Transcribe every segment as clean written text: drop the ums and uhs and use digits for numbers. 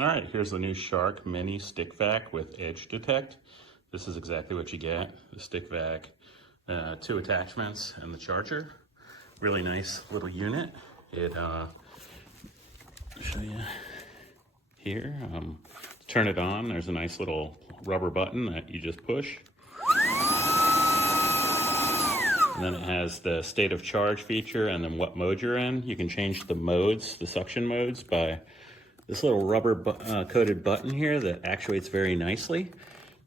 All right, here's the new Shark Mini Stick Vac with Edge Detect. This is exactly what you get, the stick vac, 2 attachments and the charger. Really nice little unit. It, I'll show you here. Turn it on, there's a nice little rubber button that you just push. And then it has the state of charge feature and then what mode you're in. You can change the modes, the suction modes, by this little rubber coated button here that actuates very nicely.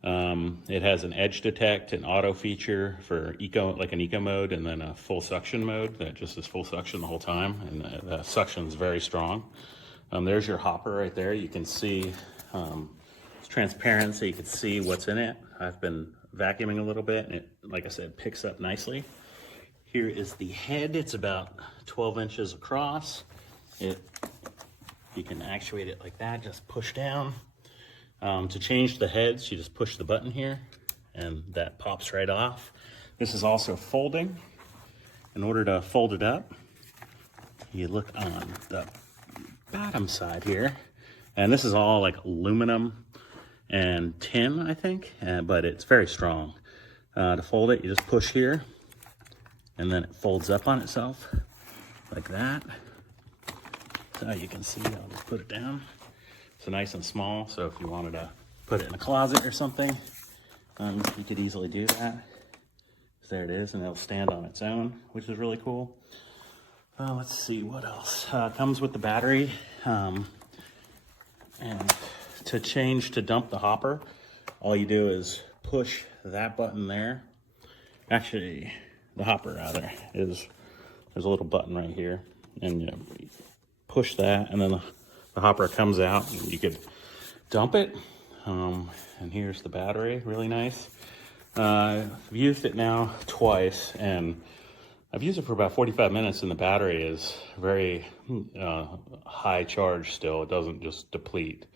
It has an edge detect, an auto feature for eco, like an eco mode, and then a full suction mode that just is full suction the whole time, and the suction is very strong. There's your hopper right there. You can see it's transparent, so you can see what's in it. I've been vacuuming a little bit, and it, like I said, picks up nicely. Here is the head. It's about 12 inches across. You can actuate it like that, just push down. To change the heads, you just push the button here, and that pops right off. This is also folding. In order to fold it up, you look on the bottom side here, and this is all like aluminum and tin, I think, but it's very strong. To fold it, you just push here, and then it folds up on itself like that. So you can see, I'll just put it down. It's nice and small, so if you wanted to put it in a closet or something, you could easily do that. So there it is, and it'll stand on its own, which is really cool. Let's see, what else? Comes with the battery, and to dump the hopper, all you do is push that button there. Actually, the hopper rather, there's a little button right here, and you push that, and then the hopper comes out, and you could dump it. And here's the battery, really nice. I've used it now twice, and I've used it for about 45 minutes, and the battery is very high charge still. It doesn't just deplete.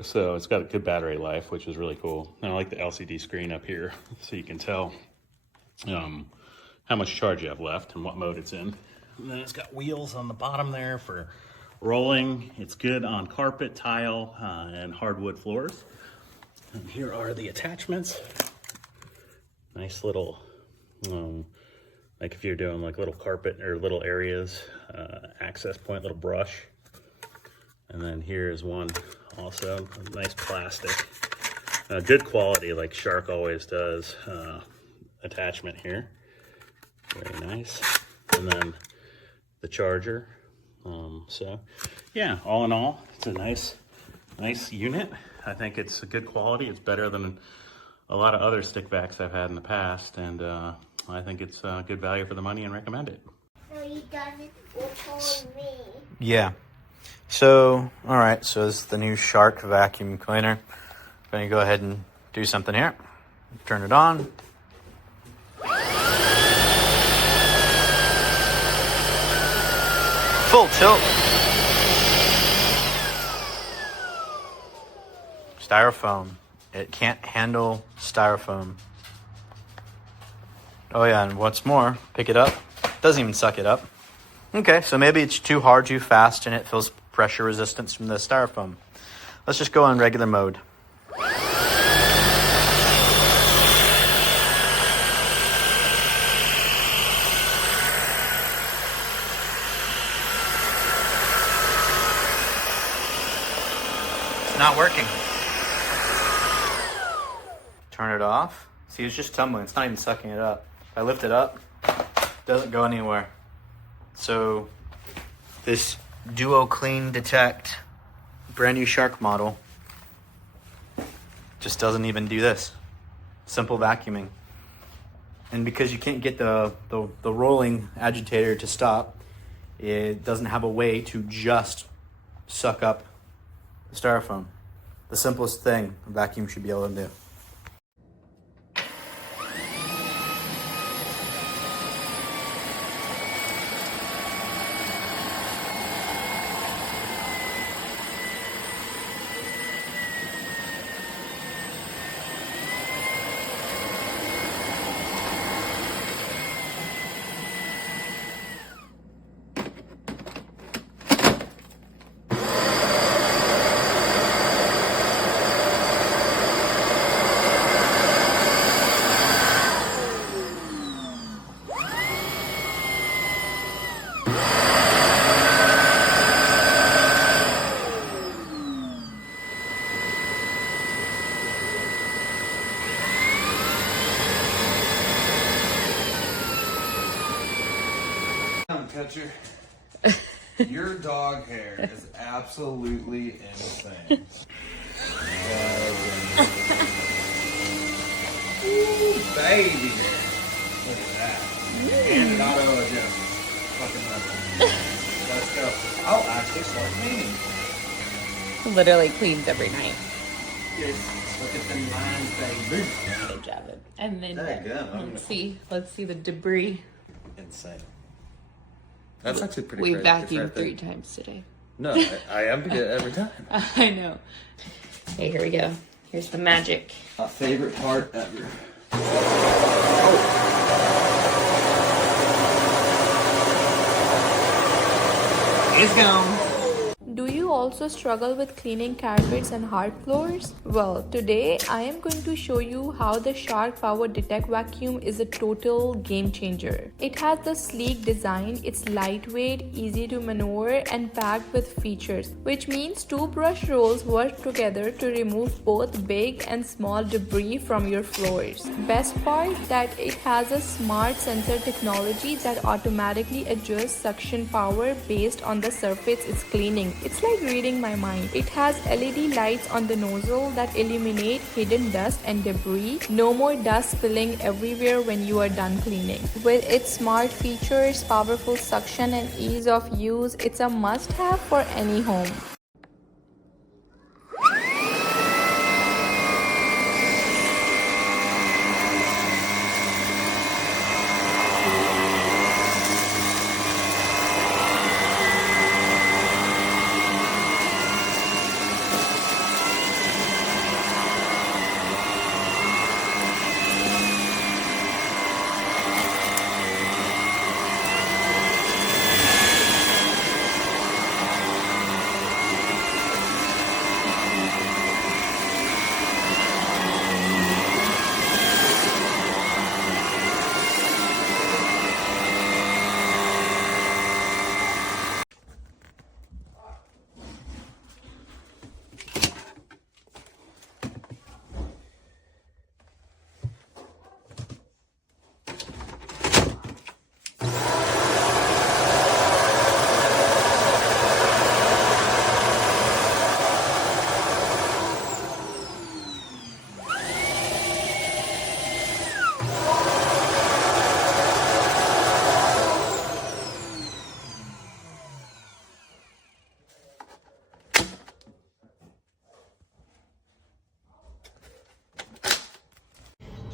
So it's got a good battery life, which is really cool. And I like the LCD screen up here, so you can tell how much charge you have left and what mode it's in. And then it's got wheels on the bottom there for rolling. It's good on carpet, tile, and hardwood floors. And here are the attachments. Nice little, like if you're doing like little carpet or little areas, access point, little brush. And then here's one also, nice plastic. Good quality, like Shark always does, attachment here. Very nice. And then the charger. So yeah, all in all, it's a nice unit. I think it's a good quality. It's better than a lot of other stick vacs I've had in the past, and I think it's good value for the money and recommend it. So you done it for me. Yeah. So, all right, so this is the new Shark vacuum cleaner. I'm gonna go ahead and do something here. Turn it on. Full tilt. Styrofoam. It can't handle styrofoam. Oh yeah, and what's more, pick it up. Doesn't even suck it up. Okay, so maybe it's too hard, too fast, and it feels pressure resistance from the styrofoam. Let's just go on regular mode. It's not working. Turn it off. See, it's just tumbling. It's not even sucking it up. If I lift it up, it doesn't go anywhere. So this Duo Clean Detect brand new Shark model just doesn't even do this. Simple vacuuming. And because you can't get the rolling agitator to stop, it doesn't have a way to just suck up the styrofoam. The simplest thing a vacuum should be able to do. on, Catcher. Your dog hair is absolutely insane. Ooh, baby. Look at that. And it auto adjusts. Fucking lovely. Let's go. I'll actually start cleaning. Literally cleans every night. Yes. Look at the lines, baby. Good job. And then There you go. let's see the debris. Insane. That's actually pretty We crazy. vacuumed 3 times today. No, I emptied it every time. I know. Okay, here we go. Here's the magic. My favorite part ever. It's gone. Do you also struggle with cleaning carpets and hard floors? Well, today I am going to show you how the Shark PowerDetect vacuum is a total game changer. It has the sleek design, it's lightweight, easy to maneuver and packed with features, which means 2 brush rolls work together to remove both big and small debris from your floors. Best part that it has a smart sensor technology that automatically adjusts suction power based on the surface it's cleaning. It's like reading my mind. It has LED lights on the nozzle that illuminate hidden dust and debris. No more dust spilling everywhere when you are done cleaning. With its smart features, powerful suction and ease of use, it's a must-have for any home.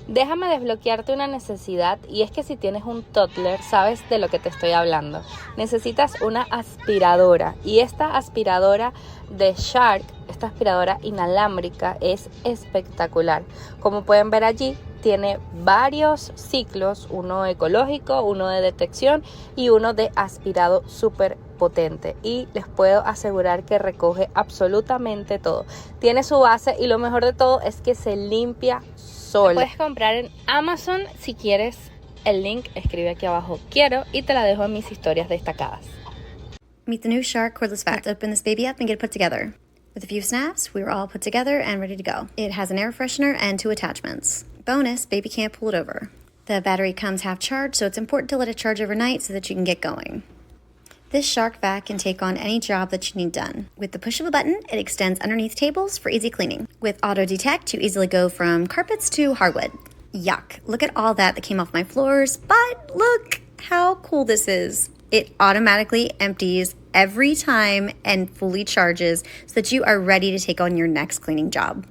Déjame desbloquearte una necesidad, y es que si tienes un toddler, sabes de lo que te estoy hablando. Necesitas una aspiradora, y esta aspiradora de Shark, esta aspiradora inalámbrica, es espectacular. Como pueden ver allí, tiene varios ciclos, uno ecológico, uno de detección y uno de aspirado súper potente, y les puedo asegurar que recoge absolutamente todo. Tiene su base y lo mejor de todo es que se limpia sola. La puedes comprar en Amazon si quieres. El link escribe aquí abajo quiero y te la dejo en mis historias destacadas. Meet the new Shark Cordless Vac. Let's open this baby up and get it put together. With a few snaps, we were all put together and ready to go. It has an air freshener and 2 attachments. Bonus, baby can't pull it over. The battery comes half charged, so it's important to let it charge overnight so that you can get going. This Shark Vac can take on any job that you need done. With the push of a button, it extends underneath tables for easy cleaning. With auto detect, you easily go from carpets to hardwood. Yuck, look at all that came off my floors, but look how cool this is. It automatically empties every time and fully charges so that you are ready to take on your next cleaning job.